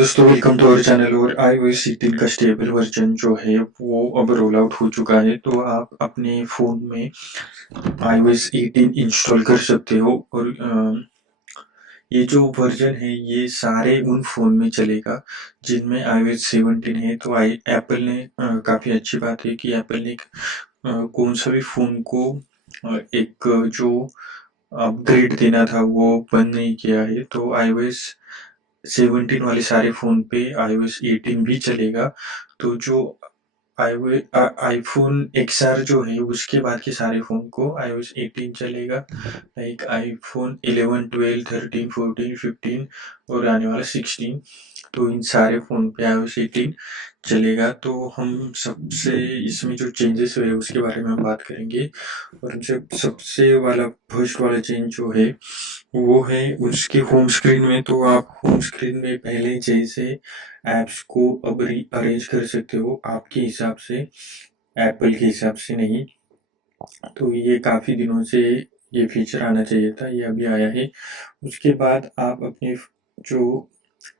दोस्तों, welcome to our channel. और iOS 18 का स्टेबल वर्जन जो है वो अब रोल आउट हो चुका है, तो आप अपने फ़ोन में iOS 18 इंस्टॉल कर सकते हो। और ये जो वर्जन है ये सारे उन फ़ोन में चलेगा जिनमें iOS 17 है। तो एप्पल ने काफ़ी अच्छी बात है कि एप्पल ने कौन सा भी फ़ोन को एक जो अपग्रेड देना था वो बंद नहीं किया है। तो iOS 17 वाले सारे फ़ोन पे iOS 18 भी चलेगा। तो जो आईफ़ोन XR जो है उसके बाद के सारे फ़ोन को iOS 18 चलेगा, लाइक आईफ़ोन 11, 12, 13, 14, 15 और आने वाला 16। तो इन सारे फ़ोन पे iOS 18 चलेगा। तो हम सबसे इसमें जो चेंजेस हुए उसके बारे में हम बात करेंगे। और जब सबसे वाला फर्स्ट वाला चेंज जो है वो है उसके होम स्क्रीन में। तो आप होम स्क्रीन में पहले जैसे ऐप्स को अब अरेंज कर सकते हो आपके हिसाब से, एप्पल के हिसाब से नहीं। तो ये काफ़ी दिनों से ये फीचर आना चाहिए था, ये अभी आया है। उसके बाद आप अपने जो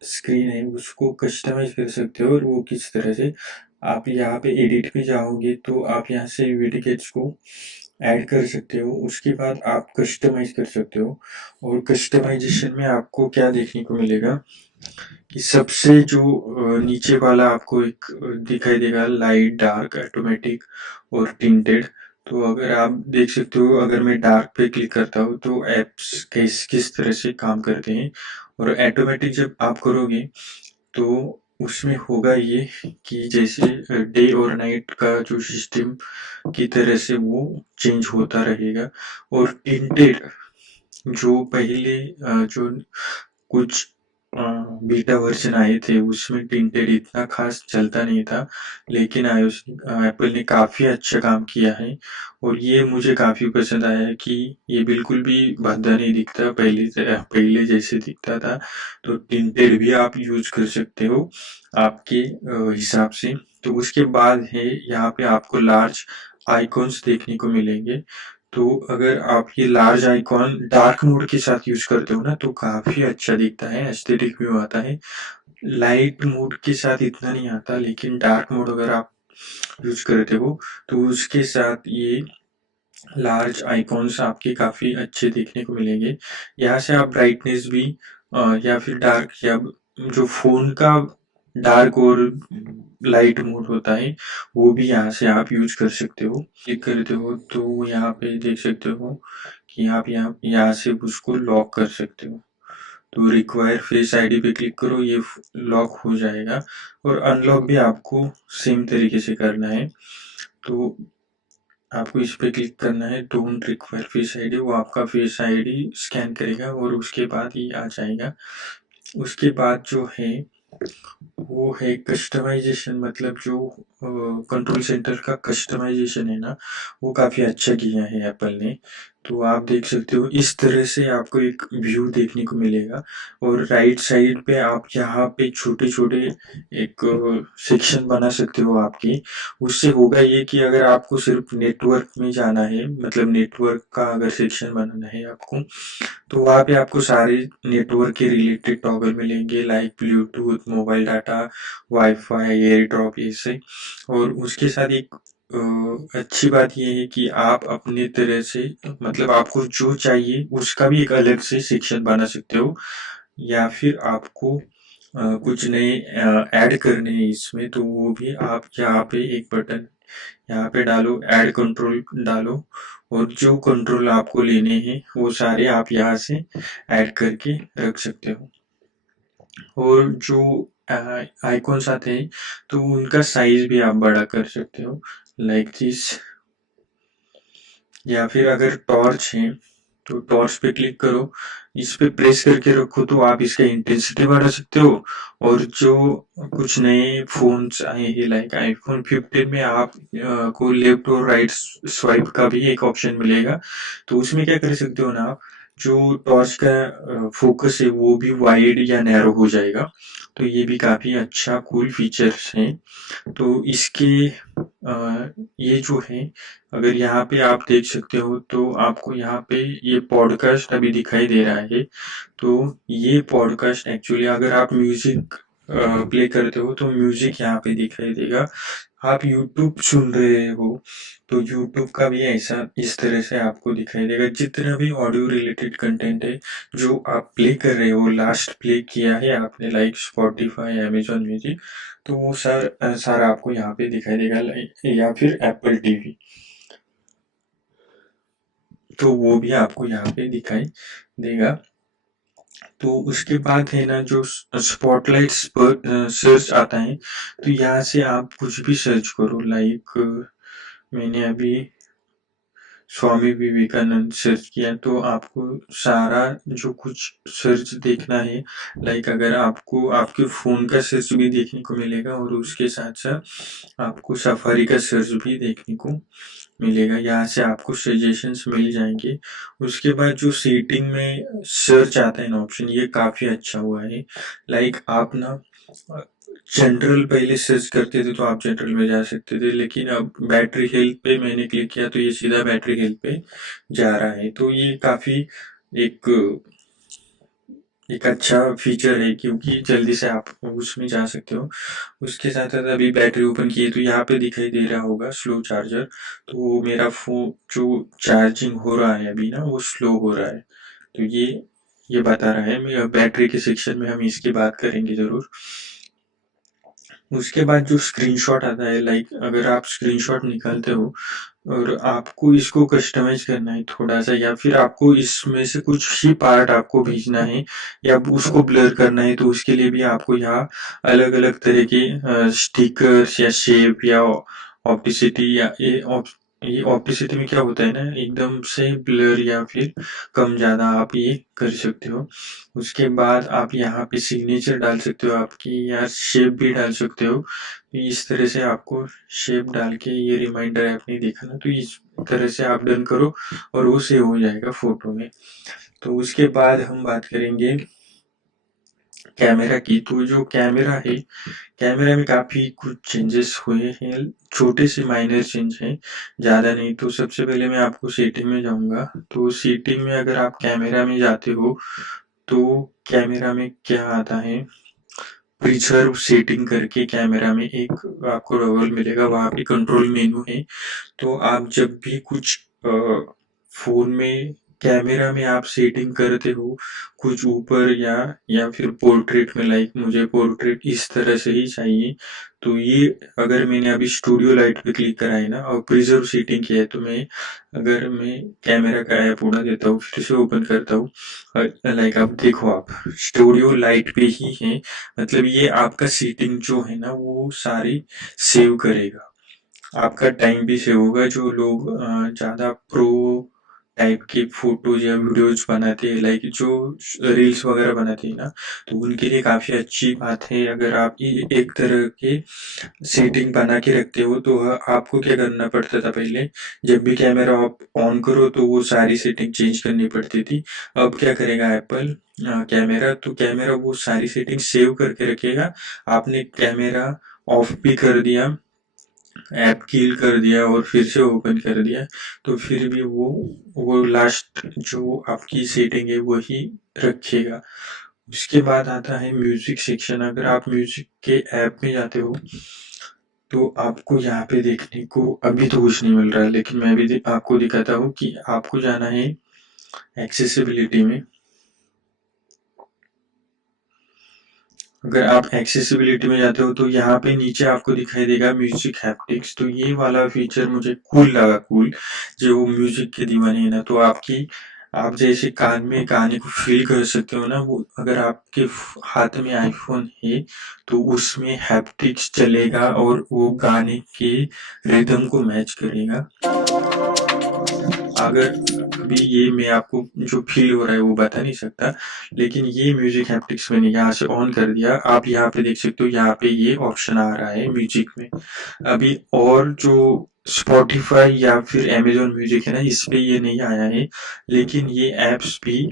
स्क्रीन है उसको कस्टमाइज कर सकते हो। और वो किस तरह से, आप यहाँ पे एडिट पे जाओगे तो आप यहाँ से विडगेट्स को ऐड कर सकते हो। उसके बाद आप कस्टमाइज कर सकते हो। और कस्टमाइजेशन में आपको क्या देखने को मिलेगा कि सबसे जो नीचे वाला आपको एक दिखाई देगा, लाइट, डार्क, ऑटोमेटिक और टिंटेड। तो अगर आप देख सकते हो, अगर मैं डार्क पे क्लिक करता हूँ तो एप्स किस किस तरह से काम करते हैं। और ऑटोमेटिक जब आप करोगे तो उसमें होगा ये कि जैसे डे और नाइट का जो सिस्टम की तरह से वो चेंज होता रहेगा। और टिंटेड जो पहले जो कुछ बीटा वर्जन आए थे उसमें टिंटेड इतना खास चलता नहीं था, लेकिन iOS एप्पल ने काफ़ी अच्छा काम किया है। और ये मुझे काफ़ी पसंद आया है कि ये बिल्कुल भी भद्दा नहीं दिखता, पहले जैसे दिखता था। तो टिंटेड भी आप यूज कर सकते हो आपके हिसाब से। तो उसके बाद है यहाँ पे आपको लार्ज आइकॉन्स देखने को मिलेंगे। तो अगर आप ये लार्ज आइकॉन डार्क मोड के साथ यूज करते हो ना तो काफी अच्छा दिखता है, एस्थेटिक व्यू आता है। लाइट मोड के साथ इतना नहीं आता, लेकिन डार्क मोड अगर आप यूज करते हो तो उसके साथ ये लार्ज आइकॉन्स आपके काफी अच्छे देखने को मिलेंगे। यहाँ से आप ब्राइटनेस भी या फिर डार्क, या जो फोन का डार्क और लाइट मोड होता है वो भी यहाँ से आप यूज कर सकते हो। क्लिक करते हो तो यहाँ पे देख सकते हो कि आप यहाँ से उसको लॉक कर सकते हो। तो रिक्वायर फेस आईडी पे क्लिक करो, ये लॉक हो जाएगा। और अनलॉक भी आपको सेम तरीके से करना है। तो आपको इस पे क्लिक करना है, डोंट रिक्वायर फेस आईडी। वो आपका फेस आईडी स्कैन करेगा और उसके बाद ये आ जाएगा। उसके बाद जो है वो है कस्टमाइजेशन, मतलब जो कंट्रोल सेंटर का कस्टमाइजेशन है ना, वो काफ़ी अच्छा किया है एप्पल ने। तो आप देख सकते हो इस तरह से आपको एक व्यू देखने को मिलेगा। और राइट साइड पे आप यहाँ पे छोटे छोटे एक सेक्शन बना सकते हो आपके। उससे होगा ये कि अगर आपको सिर्फ नेटवर्क में जाना है, मतलब नेटवर्क का अगर सेक्शन बनाना है आपको, तो वहाँ पे आपको सारे नेटवर्क के रिलेटेड टॉगल मिलेंगे, like Bluetooth, mobile data, wifi, air drop, ऐसे। और उसके साथ एक अच्छी बात ये है कि आप अपने तरह से, मतलब आपको जो चाहिए उसका भी एक अलग से सेक्शन बना सकते हो। या फिर आपको कुछ नए ऐड करने हैं इसमें, तो वो भी आप यहाँ पे एक बटन यहाँ पे डालो, ऐड कंट्रोल डालो। और जो कंट्रोल आपको लेने हैं वो सारे आप यहाँ से ऐड करके रख सकते हो। और जो आइकॉन्स आते हैं तो उनका साइज भी आप बड़ा कर सकते हो, लाइक दिस। या फिर अगर टॉर्च है तो टॉर्च पे क्लिक करो, इस पे प्रेस करके रखो तो आप इसका इंटेंसिटी बढ़ा सकते हो। और जो कुछ नए फोन्स आए हैं लाइक आईफोन 15 में आप को लेफ्ट और राइट स्वाइप का भी एक ऑप्शन मिलेगा। तो उसमें क्या कर सकते हो ना आप, जो टॉर्च का फोकस है वो भी वाइड या नैरो हो जाएगा। तो ये भी काफी अच्छा कूल फीचर्स हैं। तो इसके ये जो है, अगर यहाँ पे आप देख सकते हो तो आपको यहाँ पे ये पॉडकास्ट अभी दिखाई दे रहा है। तो ये पॉडकास्ट एक्चुअली, अगर आप म्यूजिक प्ले करते हो तो म्यूजिक यहाँ पे दिखाई देगा। आप यूट्यूब सुन रहे हो तो यूट्यूब का भी ऐसा इस तरह से आपको दिखाई देगा। जितना भी ऑडियो रिलेटेड कंटेंट है जो आप प्ले कर रहे हो, लास्ट प्ले किया है आपने, लाइक स्पॉटिफाई, अमेजोन म्यूजिक, तो वो सारा आपको यहाँ पे दिखाई देगा, लाइक या फिर एप्पल टीवी, तो वो भी आपको यहाँ पे दिखाई देगा। तो उसके बाद है ना जो स्पॉटलाइट्स पर सर्च आता है, तो यहाँ से आप कुछ भी सर्च करो, लाइक मैंने अभी स्वामी विवेकानंद सर्च किया तो आपको सारा जो कुछ सर्च देखना है, लाइक अगर आपको आपके फ़ोन का सर्च भी देखने को मिलेगा और उसके साथ-साथ आपको सफारी का सर्च भी देखने को मिलेगा। यहाँ से आपको सजेशंस मिल जाएँगे। उसके बाद जो सेटिंग में सर्च आता है ना ऑप्शन, ये काफ़ी अच्छा हुआ है। लाइक आप ना अ, जनरल पहले सर्च करते थे तो आप जनरल में जा सकते थे, लेकिन अब बैटरी हेल्थ पे मैंने क्लिक किया तो ये सीधा बैटरी हेल्थ पे जा रहा है। तो ये काफ़ी एक एक अच्छा फीचर है क्योंकि जल्दी से आप उसमें जा सकते हो। उसके साथ-साथ अभी बैटरी ओपन की है तो यहाँ पे दिखाई दे रहा होगा स्लो चार्जर, तो मेरा जो चार्जिंग हो रहा है अभी ना वो स्लो हो रहा है। तो ये बता रहा है। मैं बैटरी के सेक्शन में हम इसकी बात करेंगे ज़रूर। उसके बाद जो स्क्रीनशॉट आता है, लाइक अगर आप स्क्रीनशॉट निकालते हो और आपको इसको कस्टमाइज करना है थोड़ा सा, या फिर आपको इसमें से कुछ ही पार्ट आपको भेजना है या उसको ब्लर करना है, तो उसके लिए भी आपको यहाँ अलग अलग तरह के स्टिकर्स या शेप या ऑप्टिसिटी या ये ऑप्टिसिटी में क्या होता है ना, एकदम से ब्लर या फिर कम ज्यादा आप ये कर सकते हो। उसके बाद आप यहाँ पे सिग्नेचर डाल सकते हो आपकी, या शेप भी डाल सकते हो। इस तरह से आपको शेप डाल के ये रिमाइंडर ऐप नहीं देखा ना, तो इस तरह से आप डन करो और वो सेव हो जाएगा फोटो में। तो उसके बाद हम बात करेंगे कैमरा की। तो जो कैमरा है, कैमरा में काफ़ी कुछ चेंजेस हुए हैं, छोटे से माइनर चेंज हैं, ज़्यादा नहीं। तो सबसे पहले मैं आपको सेटिंग में जाऊँगा। तो सेटिंग में अगर आप कैमरा में जाते हो तो कैमरा में क्या आता है, प्रिजर्व सेटिंग करके कैमरा में एक आपको टॉगल मिलेगा, वहाँ पे कंट्रोल मेनू है। तो आप जब भी कुछ फ़ोन में कैमरा में आप सेटिंग करते हो कुछ ऊपर या फिर पोर्ट्रेट में, लाइक मुझे पोर्ट्रेट इस तरह से ही चाहिए, तो ये अगर मैंने अभी स्टूडियो लाइट पे क्लिक करा है ना और प्रिजर्व सेटिंग किया है, तो अगर मैं कैमरा का ऐप उड़ा देता हूँ फिर से ओपन करता हूँ, लाइक आप देखो, आप स्टूडियो लाइट पे ही है, मतलब ये आपका सेटिंग जो है ना वो सारी सेव करेगा। आपका टाइम भी सेव होगा। जो लोग ज़्यादा प्रो टाइप के फोटोज या वीडियोज बनाते हैं, लाइक जो रील्स वगैरह बनाते हैं ना, तो उनके लिए काफ़ी अच्छी बात है अगर आप ये एक तरह के सेटिंग बना के रखते हो। तो आपको क्या करना पड़ता था पहले, जब भी कैमरा आप ऑन करो तो वो सारी सेटिंग चेंज करनी पड़ती थी। अब क्या करेगा एप्पल, कैमरा, तो कैमरा वो सारी सेटिंग सेव करके रखेगा। आपने कैमरा ऑफ भी कर दिया, ऐप किल कर दिया और फिर से ओपन कर दिया, तो फिर भी वो लास्ट जो आपकी सेटिंग है वही रखेगा। उसके बाद आता है म्यूजिक सेक्शन। अगर आप म्यूजिक के ऐप में जाते हो तो आपको यहाँ पे देखने को अभी तो कुछ नहीं मिल रहा है, लेकिन मैं भी आपको दिखाता हूँ कि आपको जाना है एक्सेसिबिलिटी में। अगर आप एक्सेसिबिलिटी में जाते हो तो यहाँ पे नीचे आपको दिखाई देगा म्यूजिक हैप्टिक्स। तो ये वाला फीचर मुझे कूल लगा, कूल। जो म्यूजिक के दीवाने हैं ना, तो आप जैसे कान में गाने को फील कर सकते हो ना, वो अगर आपके हाथ में आईफोन है तो उसमें हैप्टिक्स चलेगा और वो गाने के रिदम को मैच करेगा। अगर अभी ये मैं आपको जो फील हो रहा है वो बता नहीं सकता, लेकिन ये म्यूजिक हैप्टिक्स मैंने यहाँ से ऑन कर दिया। आप यहाँ पे देख सकते हो, यहाँ पे ये ऑप्शन आ रहा है म्यूजिक में अभी। और जो स्पॉटिफाई या फिर अमेजोन म्यूजिक है ना, इस पे ये नहीं आया है, लेकिन ये एप्स भी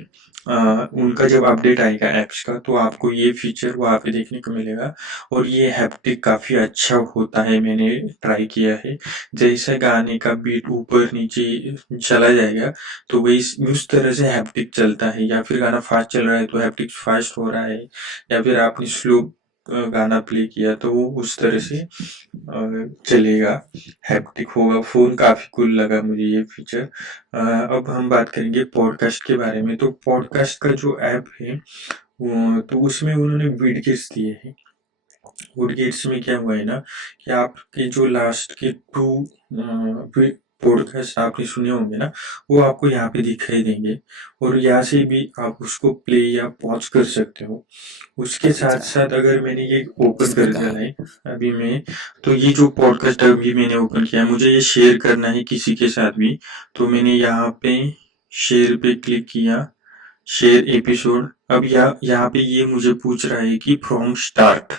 उनका जब अपडेट आएगा एप्स का तो आपको ये फीचर वहाँ पे देखने को मिलेगा। और ये हैप्टिक काफ़ी अच्छा होता है, मैंने ट्राई किया है। जैसे गाने का बीट ऊपर नीचे चला जाएगा तो वही उस तरह से हैप्टिक चलता है, या फिर गाना फास्ट चल रहा है तो हैप्टिक फास्ट हो रहा है, या फिर आपने स्लो गाना प्ले किया तो वो उस तरह से चलेगा, हैप्टिक होगा। फ़ोन काफ़ी कूल लगा मुझे ये फीचर। अब हम बात करेंगे पॉडकास्ट के बारे में। तो पॉडकास्ट का जो ऐप है वो तो उसमें उन्होंने विडजेट्स दिए हैं। विडजेट्स में क्या हुआ है ना कि आपके जो लास्ट के 2 पॉडकास्ट आपने सुने होंगे ना, वो आपको यहाँ पे दिखाई देंगे और यहाँ से भी आप उसको प्ले या पॉज़ कर सकते हो। उसके साथ-साथ अगर मैंने ये ओपन कर दिया है अभी मैं, तो ये जो पॉडकास्ट अभी मैंने ओपन किया है, मुझे ये शेयर करना है किसी के साथ भी, तो मैंने यहाँ पे शेयर पे क्लिक किया, शेयर एपिसोड। अब यहाँ पे ये मुझे पूछ रहा है कि फ्रॉम स्टार्ट,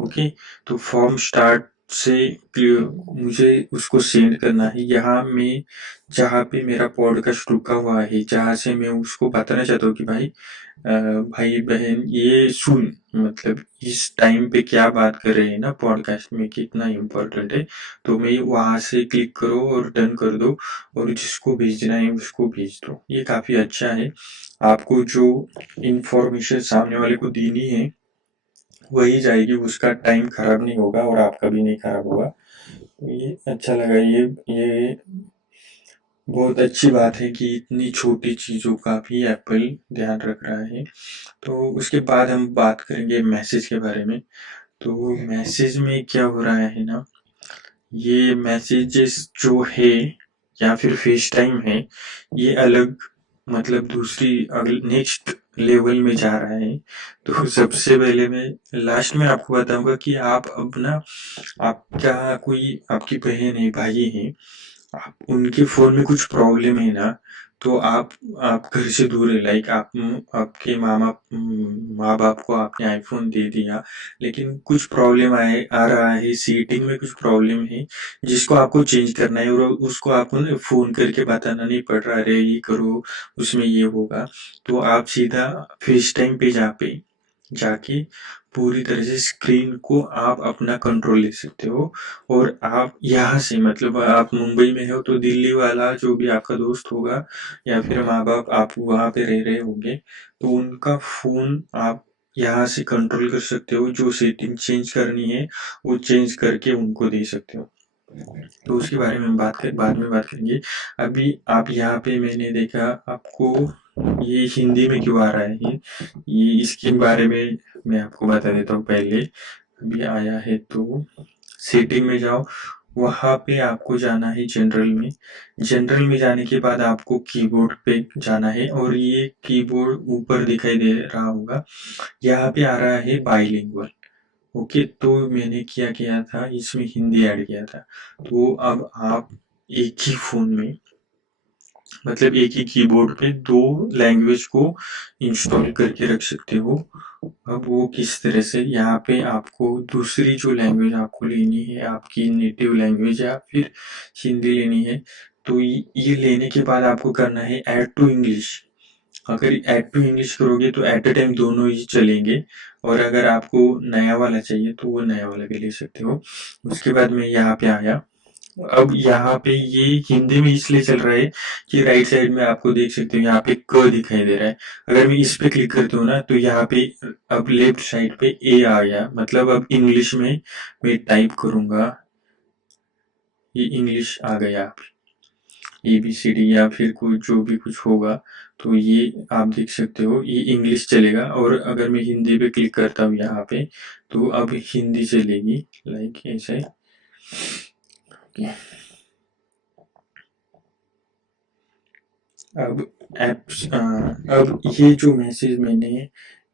ओके। तो फ्रॉम स्टार्ट से मुझे उसको सेंड करना है। यहाँ मैं जहाँ पे मेरा पॉडकास्ट रुका हुआ है, जहाँ से मैं उसको बताना चाहता हूँ कि भाई बहन ये सुन, मतलब इस टाइम पे क्या बात कर रहे हैं ना पॉडकास्ट में, कितना इम्पोर्टेंट है। तो मैं वहां से क्लिक करो और डन कर दो और जिसको भेजना है उसको भेज दो। ये काफी अच्छा है। आपको जो इंफॉर्मेशन सामने वाले को देनी है वही जाएगी, उसका टाइम खराब नहीं होगा और आपका भी नहीं खराब होगा। तो ये अच्छा लगा। ये बहुत अच्छी बात है कि इतनी छोटी चीजों का भी एप्पल ध्यान रख रहा है। तो उसके बाद हम बात करेंगे मैसेज के बारे में। तो मैसेज में क्या हो रहा है ना, ये मैसेजेस जो है या फिर फेस टाइम है, ये अलग, मतलब दूसरी नेक्स्ट लेवल में जा रहा है। तो सबसे पहले मैं लास्ट में आपको बताऊंगा कि आप अपना, आपका कोई आपकी बहन है, भाई है, आप उनके फ़ोन में कुछ प्रॉब्लम है ना, तो आप घर से दूर है, लाइक आप आपके माँ-बाप को आपने आईफ़ोन दे दिया, लेकिन कुछ प्रॉब्लम आ रहा है, सेटिंग में कुछ प्रॉब्लम है, जिसको आपको चेंज करना है और उसको आपको ना फ़ोन करके बताना नहीं पड़ रहा, अरे ये करो, उसमें ये होगा। तो आप सीधा फेस टाइम पे जाके पूरी तरह से स्क्रीन को आप अपना कंट्रोल ले सकते हो और आप यहाँ से, मतलब आप मुंबई में हो तो दिल्ली वाला जो भी आपका दोस्त होगा या फिर माँ बाप आप वहाँ पे रह रहे होंगे, तो उनका फोन आप यहाँ से कंट्रोल कर सकते हो। जो सेटिंग चेंज करनी है वो चेंज करके उनको दे सकते हो। तो उसके बारे में बाद में बात करेंगे। अभी आप यहाँ पे मैंने देखा आपको ये हिंदी में क्यों आ रहा है, ये इसके बारे में मैं आपको बता देता हूँ पहले। अभी आया है तो सेटिंग में जाओ, वहाँ पे आपको जाना है जनरल में। जनरल में जाने के बाद आपको कीबोर्ड पे जाना है और ये कीबोर्ड ऊपर दिखाई दे रहा होगा, यहाँ पे आ रहा है बाइलिंगुअल। ओके, तो मैंने क्या किया था, इसमें हिंदी ऐड किया था। तो अब आप एक ही फोन में, मतलब एक ही कीबोर्ड पे 2 लैंग्वेज को इंस्टॉल करके रख सकते हो। अब वो किस तरह से, यहाँ पे आपको दूसरी जो लैंग्वेज आपको लेनी है, आपकी नेटिव लैंग्वेज या फिर हिंदी लेनी है, तो ये लेने के बाद आपको करना है ऐड टू इंग्लिश। अगर ऐड टू इंग्लिश करोगे तो एट अ टाइम दोनों ही चलेंगे और अगर आपको नया वाला चाहिए तो वो नया वाला भी ले सकते हो। उसके बाद मैं यहाँ पे आया। अब यहाँ पे ये हिंदी में इसलिए चल रहा है कि राइट साइड में आपको देख सकते हो यहाँ पे क दिखाई दे रहा है। अगर मैं इस पे क्लिक करती हूँ ना तो यहाँ पे अब लेफ्ट साइड पे ए आ गया, मतलब अब इंग्लिश में मैं टाइप करूंगा, ये इंग्लिश आ गया, ABCD या फिर कोई जो भी कुछ होगा, तो ये आप देख सकते हो ये इंग्लिश चलेगा। और अगर मैं हिंदी पे क्लिक करता हूँ यहाँ पे तो अब हिंदी चलेगी, लाइक ऐसे। अब एप्स, अब ये जो मैसेज मैंने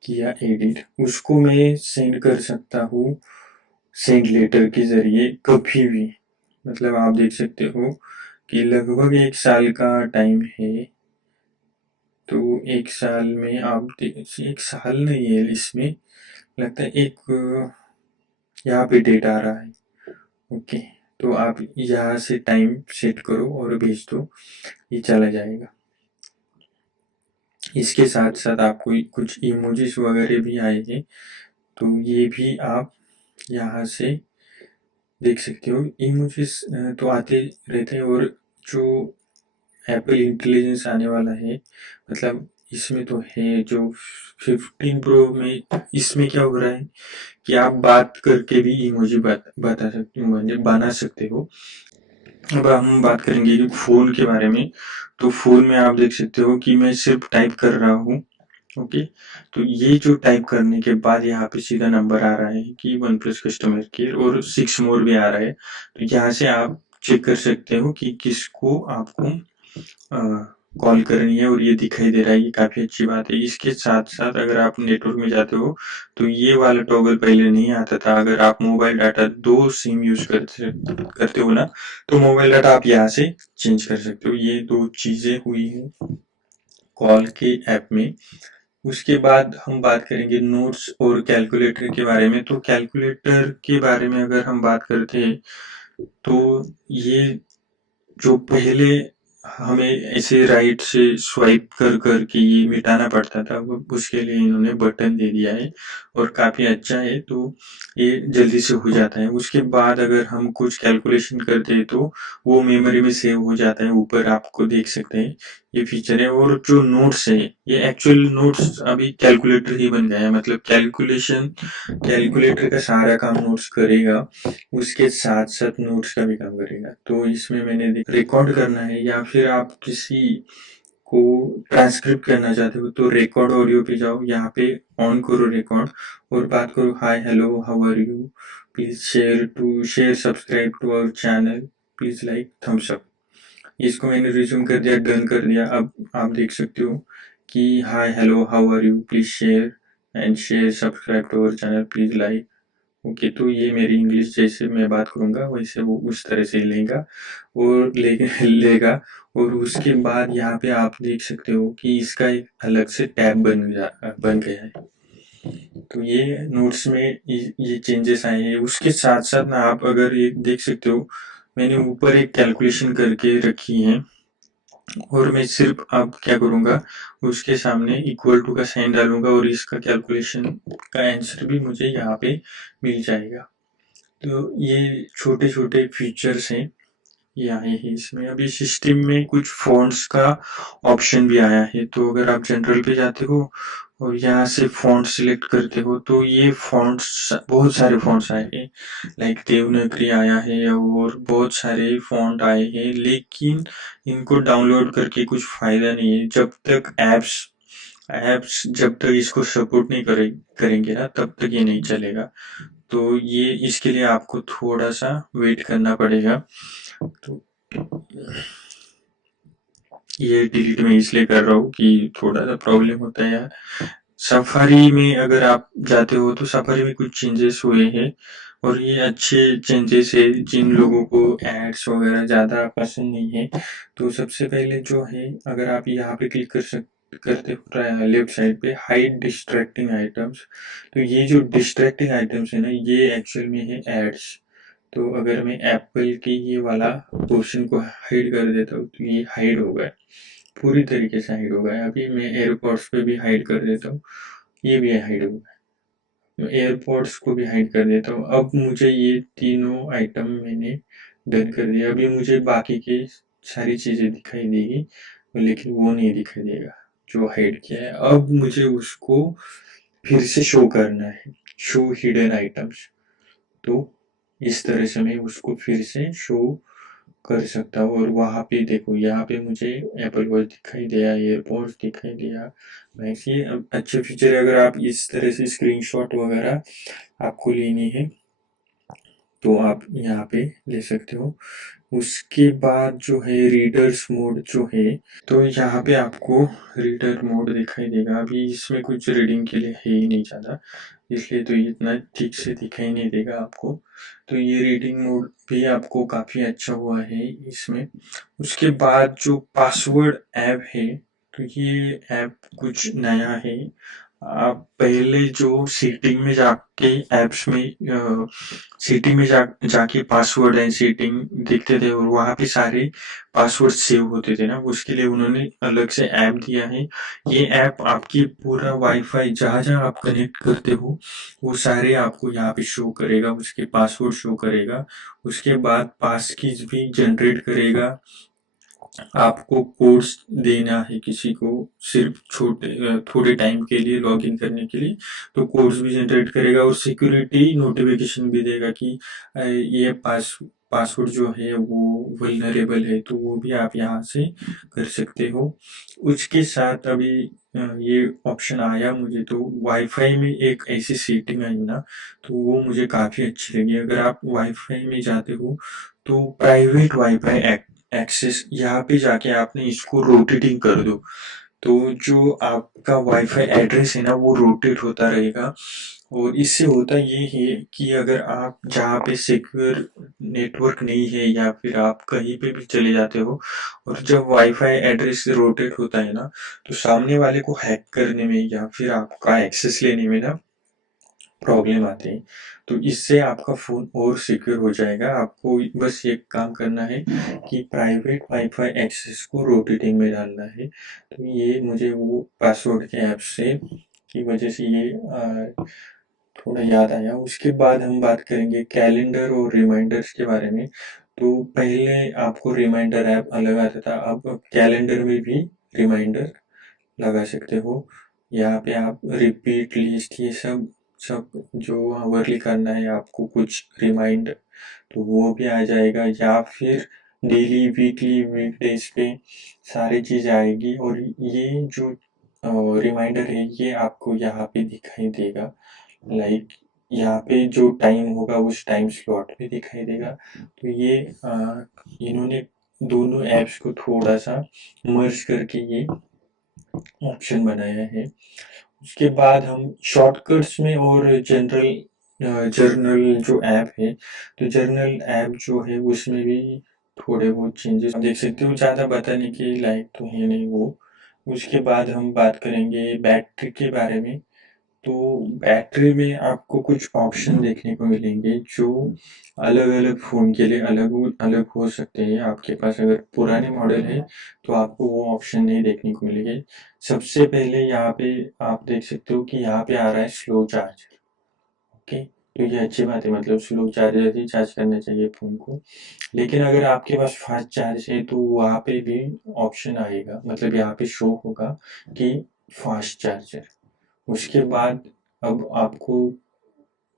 किया एडिट, उसको मैं सेंड कर सकता हूँ सेंड लेटर के जरिए कभी भी। मतलब आप देख सकते हो कि लगभग 1 साल का टाइम है। तो 1 साल में आप 1 साल नहीं है इसमें, लगता है यहाँ पे डेट आ रहा है। ओके, तो आप यहाँ से टाइम सेट करो और भेज दो, ये चला जाएगा। इसके साथ साथ आपको कुछ इमोजीज वगैरह भी आए हैं, तो ये भी आप यहाँ से देख सकते हो। इमोजीज तो आते रहते हैं और जो एप्पल इंटेलिजेंस आने वाला है, मतलब इसमें तो है जो 15 प्रो में, इसमें क्या हो रहा है कि आप बात करके भी इमोजी बता सकते हो, मतलब बना सकते हो। अब हम बात करेंगे कि फ़ोन के बारे में, तो फ़ोन में आप देख सकते हो कि मैं सिर्फ टाइप कर रहा हूँ, ओके। तो ये जो टाइप करने के बाद यहाँ पे सीधा नंबर आ रहा है कि वन प्लस कस्टमर केयर, और 6 मोर भी आ रहा है। तो यहाँ से आप चेक कर सकते हो कि किसको आपको कॉल करनी है, और ये दिखाई दे रहा है, ये काफ़ी अच्छी बात है। इसके साथ-साथ अगर आप नेटवर्क में जाते हो, तो ये वाला टॉगल पहले नहीं आता था। अगर आप मोबाइल डाटा 2 सिम यूज़ करते हो ना, तो मोबाइल डाटा आप यहाँ से चेंज कर सकते हो। ये 2 चीज़ें हुई हैं कॉल के ऐप में। उसके बाद हम बात करेंगे नोट्स और कैलकुलेटर के बारे में। तो कैलकुलेटर के बारे में अगर हम बात करते हैं, तो ये जो पहले हमें ऐसे राइट से स्वाइप कर कर के ये मिटाना पड़ता था, वो उसके लिए इन्होंने बटन दे दिया है, और काफ़ी अच्छा है। तो ये जल्दी से हो जाता है। उसके बाद अगर हम कुछ कैलकुलेशन करते हैं, तो वो मेमोरी में सेव हो जाता है। ऊपर आपको देख सकते हैं ये फीचर है। और जो नोट्स है, ये एक्चुअल नोट्स अभी कैलकुलेटर ही बन गया है, मतलब कैलकुलेटर का सारा काम नोट्स करेगा, उसके साथ साथ नोट्स का भी काम करेगा। तो इसमें मैंने रिकॉर्ड करना है, या फिर आप किसी को ट्रांसक्रिप्ट करना चाहते हो, तो रिकॉर्ड ऑडियो पे जाओ, यहाँ पे ऑन करो रिकॉर्ड, और बात करो hi hello how are you, please share subscribe to our channel, please like thumbs up. इसको मैंने रिज्यूम कर दिया, डन कर दिया। अब आप देख सकते हो कि hi hello how are you, please share subscribe to our channel, please like. Okay, तो ये मेरी इंग्लिश जैसे मैं बात करूँगा वैसे वो उस तरह से लेगा, और लेके लेगा। और उसके बाद यहाँ पे आप देख सकते हो कि इसका एक अलग से टैब बन गया है। तो ये नोट्स में ये चेंजेस आए हैं। उसके साथ साथ ना आप अगर ये देख सकते हो, मैंने ऊपर एक कैलकुलेशन करके रखी है, और मैं सिर्फ अब क्या करूँगा, उसके सामने इक्वल टू का साइन डालूंगा, और इसका कैलकुलेशन का आंसर भी मुझे यहाँ पे मिल जाएगा। तो ये छोटे-छोटे फीचर्स हैं, ये आए हैं इसमें। अभी सिस्टम में कुछ फ़ॉन्ट्स का ऑप्शन भी आया है। तो अगर आप जनरल पे जाते हो और यहाँ से फ़ॉन्ट सिलेक्ट करते हो, तो ये फ़ॉन्ट्स, बहुत सारे फ़ॉन्ट्स आए हैं। लाइक देवनागरी आया है, और बहुत सारे फ़ॉन्ट आए हैं, लेकिन इनको डाउनलोड करके कुछ फ़ायदा नहीं है। जब तक ऐप्स जब तक इसको सपोर्ट नहीं करेंगे ना, तब तक ये नहीं चलेगा। तो ये इसके लिए आपको थोड़ा सा वेट करना पड़ेगा। तो ये डिलीट मैं इसलिए कर रहा हूँ कि थोड़ा सा प्रॉब्लम होता है यार। सफारी में अगर आप जाते हो, तो सफारी में कुछ चेंजेस हुए हैं, और ये अच्छे चेंजेस है जिन लोगों को एड्स वगैरह ज़्यादा पसंद नहीं है। तो सबसे पहले जो है, अगर आप यहाँ पे क्लिक करते हो लेफ्ट साइड पे, हाइड डिस्ट्रैक्टिंग आइटम्स। तो ये जो डिस्ट्रैक्टिंग आइटम्स है ना, ये एक्चुअल में है एड्स। तो अगर मैं एप्पल की ये वाला पोर्शन को हाइड कर देता हूँ, तो ये हाइड हो गया, पूरी तरीके से हाइड हो गया। अभी मैं एयरपॉड्स पे भी हाइड कर देता हूँ, ये भी हाइड हो गया। तो एयरपॉड्स को भी हाइड कर देता हूँ। अब मुझे ये तीनों आइटम मैंने डन कर दिया। अभी मुझे बाकी की सारी चीज़ें दिखाई देगी, लेकिन वो नहीं दिखाई देगा जो हाइड किया है। अब मुझे उसको फिर से शो करना है, शो हिडन आइटम्स। तो इस तरह से मैं उसको फिर से शो कर सकता हूँ, और वहाँ पे देखो, यहाँ पे मुझे एप्पल वॉच दिखाई दिया, एयरपॉड्स दिखाई दिया। मैक्स ये अच्छे फीचर है। अगर आप इस तरह से स्क्रीनशॉट वगैरह आपको लेनी है, तो आप यहाँ पे ले सकते हो। उसके बाद जो है रीडर्स मोड जो है, तो यहाँ पे आपको रीडर मोड दिखाई देगा। अभी इसमें कुछ रीडिंग के लिए है ही नहीं ज़्यादा, इसलिए तो इतना ठीक से दिखाई नहीं देगा आपको। तो ये रीडिंग मोड भी आपको काफ़ी अच्छा हुआ है इसमें। उसके बाद जो पासवर्ड ऐप है, तो ये ऐप कुछ नया है। आप पहले जो सेटिंग में जाके ऐप्स में सेटिंग में जाके पासवर्ड एंड सेटिंग देखते थे, और वहाँ पे सारे पासवर्ड सेव होते थे ना, उसके लिए उन्होंने अलग से ऐप दिया है। ये ऐप आपकी पूरा वाईफाई जहाँ जहाँ आप कनेक्ट करते हो, वो सारे आपको यहाँ पे शो करेगा, उसके पासवर्ड शो करेगा। उसके बाद पास कीज भी जनरेट करेगा, आपको कोड्स देना है किसी को, सिर्फ थोड़े टाइम के लिए लॉगिन करने के लिए, तो कोड्स भी जनरेट करेगा और सिक्योरिटी नोटिफिकेशन भी देगा कि ये पासवर्ड जो है वो वल्नरेबल है, तो वो भी आप यहाँ से कर सकते हो। उसके साथ अभी ये ऑप्शन आया मुझे, तो वाईफाई में एक ऐसी सेटिंग आई ना, तो वो मुझे काफ़ी अच्छी लगी। अगर आप वाईफाई में जाते हो तो प्राइवेट वाईफाई एक्सेस यहाँ पे जाके आपने इसको रोटेटिंग कर दो, तो जो आपका वाईफाई एड्रेस है ना वो रोटेट होता रहेगा। और इससे होता ये है कि अगर आप जहाँ पे सिक्योर नेटवर्क नहीं है या फिर आप कहीं पे भी चले जाते हो, और जब वाईफाई एड्रेस रोटेट होता है ना, तो सामने वाले को हैक करने में या फिर आपका एक्सेस लेने में ना प्रॉब्लम आते हैं। तो इससे आपका फ़ोन और सिक्योर हो जाएगा। आपको बस ये काम करना है कि प्राइवेट वाईफाई एक्सेस को रोटेटिंग में डालना है। तो ये मुझे वो पासवर्ड के ऐप से की वजह से ये थोड़ा याद आया। उसके बाद हम बात करेंगे कैलेंडर और रिमाइंडर्स के बारे में। तो पहले आपको रिमाइंडर ऐप अलग आता था, अब कैलेंडर में भी रिमाइंडर लगा सकते हो। यहाँ पे आप रिपीट लिस्ट ये सब सब जो आवरली करना है आपको कुछ रिमाइंड, तो वो भी आ जाएगा, या फिर डेली वीकली वीकडेज पे सारी चीज़ आएगी। और ये जो रिमाइंडर है ये आपको यहाँ पे दिखाई देगा, लाइक यहाँ पे जो टाइम होगा उस टाइम स्लॉट पे दिखाई देगा। तो ये इन्होंने दोनों ऐप्स को थोड़ा सा मर्ज करके ये ऑप्शन बनाया है। उसके बाद हम शॉर्टकट्स में और जर्नल जो ऐप है, तो जर्नल ऐप जो है उसमें भी थोड़े बहुत चेंजेस आप देख सकते हो, ज़्यादा बताने के लायक तो है नहीं वो। उसके बाद हम बात करेंगे बैटरी के बारे में। तो बैटरी में आपको कुछ ऑप्शन देखने को मिलेंगे जो अलग अलग फ़ोन के लिए अलग अलग हो सकते हैं। आपके पास अगर पुराने मॉडल है तो आपको वो ऑप्शन नहीं देखने को मिलेंगे। सबसे पहले यहाँ पे आप देख सकते हो कि यहाँ पे आ रहा है स्लो चार्ज। ओके, तो ये अच्छी बात है, मतलब स्लो चार्जर ही चार्ज करना चाहिए फ़ोन को। लेकिन अगर आपके पास फास्ट चार्ज है तो वहाँ पे भी ऑप्शन आएगा, मतलब यहाँ पे शो होगा कि फास्ट चार्जर। उसके बाद अब आपको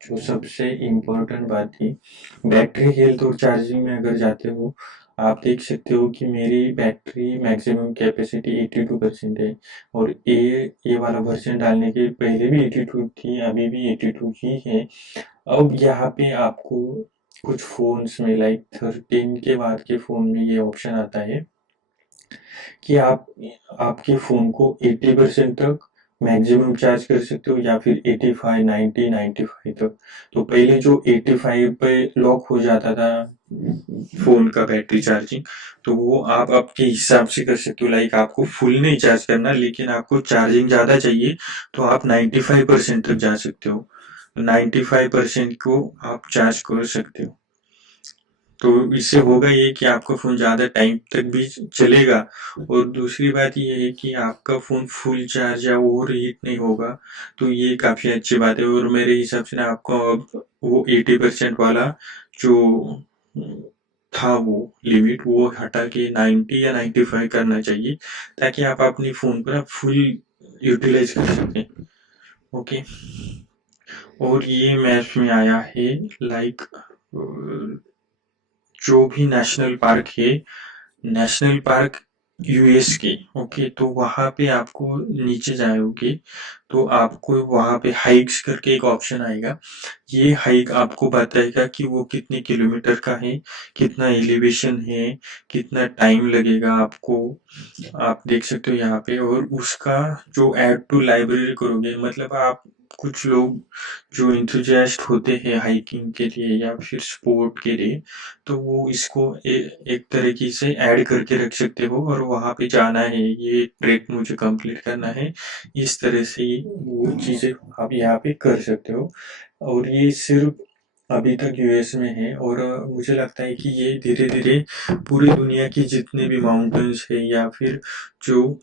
जो सबसे इम्पोर्टेंट बात थी, बैटरी हेल्थ और चार्जिंग में अगर जाते हो, आप देख सकते हो कि मेरी बैटरी मैक्सिमम कैपेसिटी 82% है। और ये वाला वर्जन डालने के पहले भी 82 थी, अभी भी 82 ही है। अब यहाँ पे आपको कुछ फ़ोन्स में लाइक 13 के बाद के फ़ोन में ये ऑप्शन आता है कि आप आपके फ़ोन को 80% तक मैक्सिमम चार्ज कर सकते हो, या फिर 85, 90, 95 तक। तो पहले जो 85 पे लॉक हो जाता था फ़ोन का बैटरी चार्जिंग, तो वो आप आपके हिसाब से कर सकते हो। लाइक आपको फुल नहीं चार्ज करना, लेकिन आपको चार्जिंग ज़्यादा चाहिए तो आप 95% तक जा सकते हो। 95% को आप चार्ज कर सकते हो। तो इससे होगा ये कि आपका फ़ोन ज़्यादा टाइम तक भी चलेगा। और दूसरी बात ये है कि आपका फ़ोन फुल चार्ज या ओवर हीट नहीं होगा, तो ये काफ़ी अच्छी बात है। और मेरे हिसाब से ना आपको अब वो 80% वाला जो था वो लिमिट वो हटा के 90 या 95 करना चाहिए, ताकि आप अपनी फ़ोन को ना फुल यूटिलाइज कर सकें। ओके, और ये मैप्स में आया है लाइक जो भी नेशनल पार्क है, नेशनल पार्क यूएस के, ओके, तो वहाँ पे आपको नीचे जाओगे तो आपको वहाँ पे हाइक्स करके एक ऑप्शन आएगा। ये हाइक आपको बताएगा कि वो कितने किलोमीटर का है, कितना एलिवेशन है, कितना टाइम लगेगा आपको। आप देख सकते हो यहाँ पे। और उसका जो ऐड टू लाइब्रेरी करोगे, मतलब आप कुछ लोग जो इंथुजियास्ट होते हैं हाइकिंग के लिए या फिर स्पोर्ट के लिए, तो वो इसको एक तरीके से ऐड करके रख सकते हो, और वहाँ पे जाना है, ये ट्रैक मुझे कंप्लीट करना है, इस तरह से वो चीज़ें आप यहाँ पे कर सकते हो। और ये सिर्फ अभी तक यूएस में है, और मुझे लगता है कि ये धीरे धीरे पूरी दुनिया की जितने भी माउंटेन्स है या फिर जो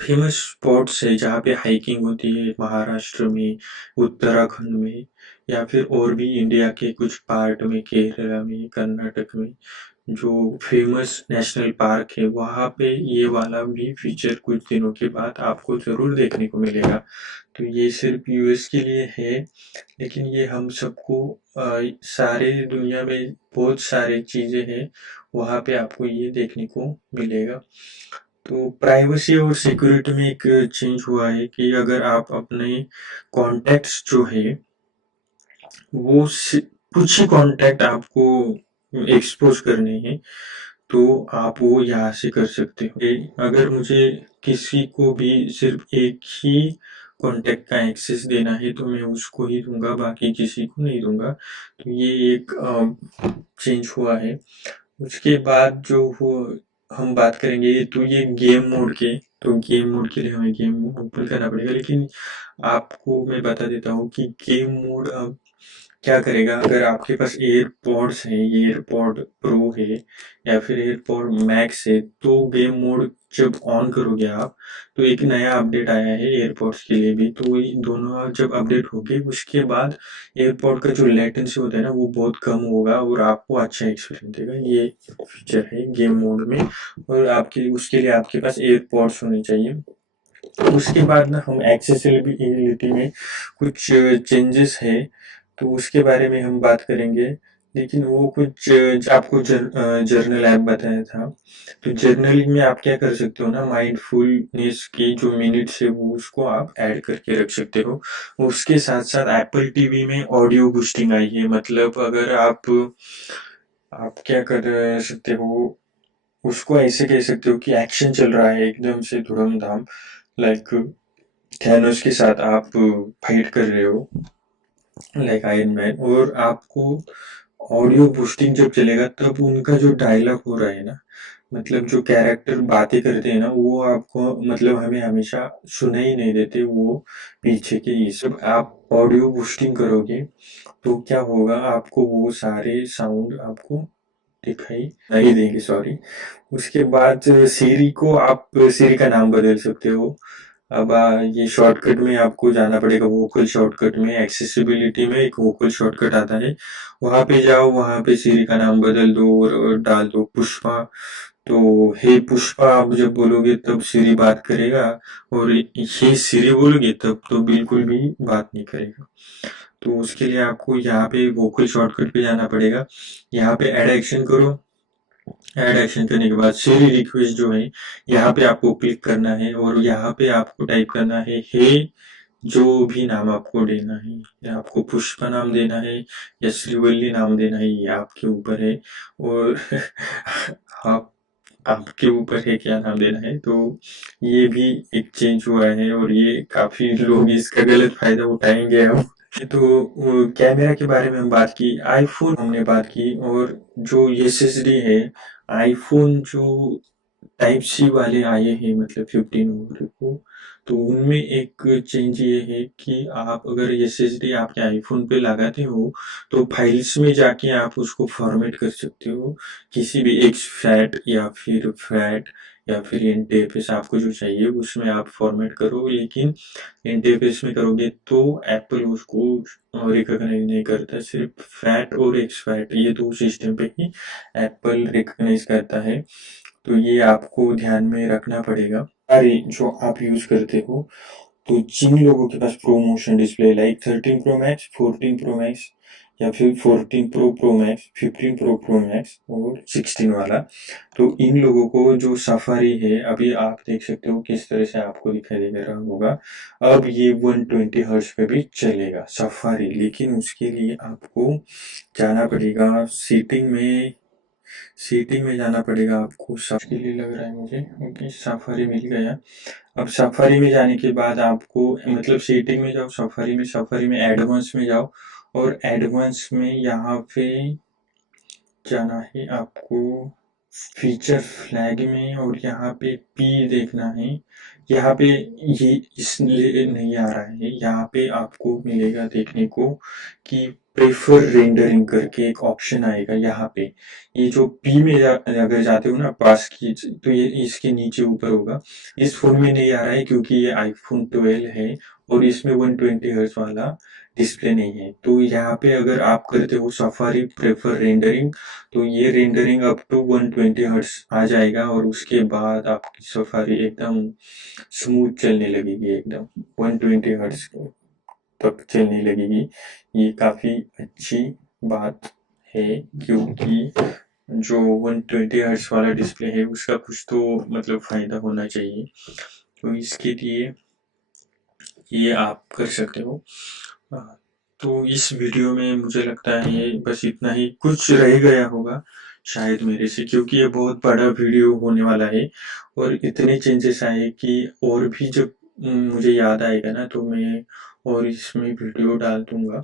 फेमस स्पॉट्स है जहाँ पे हाइकिंग होती है, महाराष्ट्र में, उत्तराखंड में, या फिर और भी इंडिया के कुछ पार्ट में, केरला में, कर्नाटक में, जो फेमस नेशनल पार्क है वहाँ पे ये वाला भी फीचर कुछ दिनों के बाद आपको ज़रूर देखने को मिलेगा। तो ये सिर्फ यूएस के लिए है, लेकिन ये हम सबको सारे दुनिया में बहुत सारी चीज़ें हैं वहाँ पे आपको ये देखने को मिलेगा। तो प्राइवेसी और सिक्योरिटी में एक चेंज हुआ है कि अगर आप अपने कॉन्टैक्ट्स जो है वो कुछ ही कॉन्टैक्ट आपको एक्सपोज करने हैं, तो आप वो यहाँ से कर सकते हो। अगर मुझे किसी को भी सिर्फ एक ही कॉन्टैक्ट का एक्सेस देना है तो मैं उसको ही दूंगा, बाकी किसी को नहीं दूंगा। तो ये एक चेंज हुआ है। उसके बाद जो हो हम बात करेंगे तो ये गेम मोड के, तो गेम मोड के लिए हमें गेम मोड ओपन करना पड़ेगा, लेकिन आपको मैं बता देता हूँ कि गेम मोड अब क्या करेगा। अगर आपके पास एयरपॉड्स है, एयरपॉड प्रो है या फिर एयरपॉड मैक्स है, तो गेम मोड जब ऑन करोगे आप तो एक नया अपडेट आया है एयरपॉड्स के लिए भी। तो ये दोनों जब अपडेट होंगे उसके बाद एयरपॉड का जो लेटेंसी होता है ना वो बहुत कम होगा और आपको अच्छा एक्सपीरियंस देगा। ये फीचर है गेम मोड में, और आपके उसके लिए आपके पास एयरपॉड्स होने चाहिए। उसके बाद ना हम एक्सेसिबिलिटी में कुछ चेंजेस है, तो उसके बारे में हम बात करेंगे। लेकिन वो कुछ आपको जर्नल ऐप बताया था। तो जर्नलिंग में आप क्या कर सकते हो ना, माइंडफुलनेस की जो मिनट्स है वो उसको आप ऐड करके रख सकते हो। उसके साथ साथ एप्पल टीवी में ऑडियो बूस्टिंग आई है। मतलब अगर आप क्या कर सकते हो, उसको ऐसे कह सकते हो कि एक्शन चल रहा है एकदम से धुड़म धाम, लाइक थैनोस के साथ आप फाइट कर रहे हो लाइक आयरन मैन, और आपको ऑडियो बूस्टिंग जब चलेगा तब उनका जो डायलॉग हो रहा है ना, मतलब जो कैरेक्टर बातें करते हैं ना वो आपको मतलब हमें हमेशा सुनाई नहीं देते, वो पीछे के ये सब आप ऑडियो बूस्टिंग करोगे तो क्या होगा, आपको वो सारे साउंड आपको दिखाई नहीं देंगे, सॉरी। उसके बाद सीरी को आप सीरी का नाम बदल सकते हो। अब ये शॉर्टकट में आपको जाना पड़ेगा, वोकल शॉर्टकट में एक्सेसिबिलिटी में एक वोकल शॉर्टकट आता है, वहां पे जाओ, वहां पे सीरी का नाम बदल दो और डाल दो पुष्पा। तो हे पुष्पा आप जब बोलोगे तब सीरी बात करेगा, और हे सीरी बोलोगे तब तो बिल्कुल भी बात नहीं करेगा। तो उसके लिए आपको यहाँ पे वोकल शॉर्टकट पे जाना पड़ेगा, यहाँ पे ऐड एक्शन करो। ऐड एक्शन करने के बाद सीरी रिक्वेस्ट जो है यहाँ पे आपको क्लिक करना है, और यहाँ पे आपको टाइप करना है हे, जो भी नाम आपको देना है, या आपको पुष्पा नाम देना है या श्रीवल्ली नाम देना है, ये आपके ऊपर है। और आप आपके ऊपर है क्या नाम देना है। तो ये भी एक चेंज हुआ है, और ये काफी लोग इसका गलत फायदा उठाएंगे हम। तो कैमरा के बारे में हम बात की, आईफोन हमने बात की, और जो एसएसडी है, आईफोन जो टाइप सी वाले आए हैं मतलब 15 वगैरह को, तो उनमें एक चेंज ये है कि आप अगर एसएसडी आपके आईफोन पे लगाते हो तो फाइल्स में जाके आप उसको फॉर्मेट कर सकते हो, किसी भी एक्स फैट या फिर फैट या फिर एनटीएफएस आपको जो चाहिए उसमें आप फॉर्मेट करो। लेकिन एनटीएफएस में करोगे तो एप्पल उसको रिकॉग्नाइज नहीं करता, सिर्फ फैट और एक्स फैट ये दो सिस्टम पे ही एप्पल रिकॉग्नाइज करता है। तो ये आपको ध्यान में रखना पड़ेगा। अरे जो आप यूज करते हो, तो जिन लोगों के पास ProMotion display like 13 pro max, 14 pro max या फिर 14 pro pro max, 15 pro pro max और 16 वाला, तो इन लोगों को जो सफारी है, अभी आप देख सकते हो किस तरह से आपको दिखाई दे रहा होगा। अब ये 120 हर्ट्ज पे भी चलेगा सफारी, लेकिन उसके लिए आपको जाना पड़ेगा सीटिंग में जाना पड़ेगा आपको। के लिए लग रहा है मुझे, क्योंकि सफारी मिल गया। अब सफारी में जाने के बाद आपको मतलब सेटिंग में जाओ, सफारी में एडवांस में जाओ, और एडवांस में यहाँ पे जाना है आपको फीचर फ्लैग में, और यहाँ पे पी देखना है। यहाँ पे ये इसलिए नहीं आ रहा है, यहाँ पे आपको मिलेगा देखने को कि प्रेफर रेंडरिंग करके एक ऑप्शन आएगा यहाँ पे। ये जो पी में अगर जाते हो ना पास की, तो ये इसके नीचे ऊपर होगा। इस फोन में नहीं आ रहा है क्योंकि ये आईफोन 12 है और इसमें 120 हर्ट्ज वाला डिस्प्ले नहीं है। तो यहाँ पे अगर आप करते हो सफारी प्रेफर रेंडरिंग, तो ये रेंडरिंग अप टू 120 हर्ट्ज आ जाएगा और उसके बाद आपकी सफारी एकदम स्मूथ चलने लगेगी, एकदम 120 हर्ट्ज तक चलने लगेगी। ये काफी अच्छी बात है क्योंकि जो 120 हर्ट्ज वाला डिस्प्ले है उसका कुछ तो मतलब फायदा होना चाहिए। तो इसके लिए ये आप कर सकते हो। तो इस वीडियो में मुझे लगता है ये बस इतना ही, कुछ रह गया होगा शायद मेरे से, क्योंकि ये बहुत बड़ा वीडियो होने वाला है और इतने चेंजेस आए कि और भी जब मुझे याद आएगा ना तो मैं और इसमें वीडियो डाल दूंगा।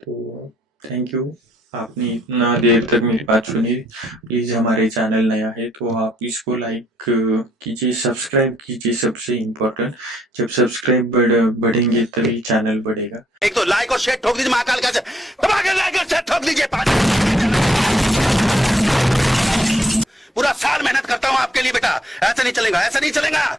तो थैंक यू, आपने इतना देर तक मेरी बात सुनी। प्लीज हमारे चैनल नया है तो आप इसको लाइक कीजिए, सब्सक्राइब कीजिए, सबसे इम्पोर्टेंट। जब सब्सक्राइब बढ़ेंगे तभी चैनल बढ़ेगा। एक तो लाइक और शेयर ठोक दीजिए, महाकाल का लाइक और शेयर ठोक दीजिए। पूरा साल मेहनत करता हूं आपके लिए बेटा, ऐसा नहीं चलेगा, ऐसा नहीं चलेगा।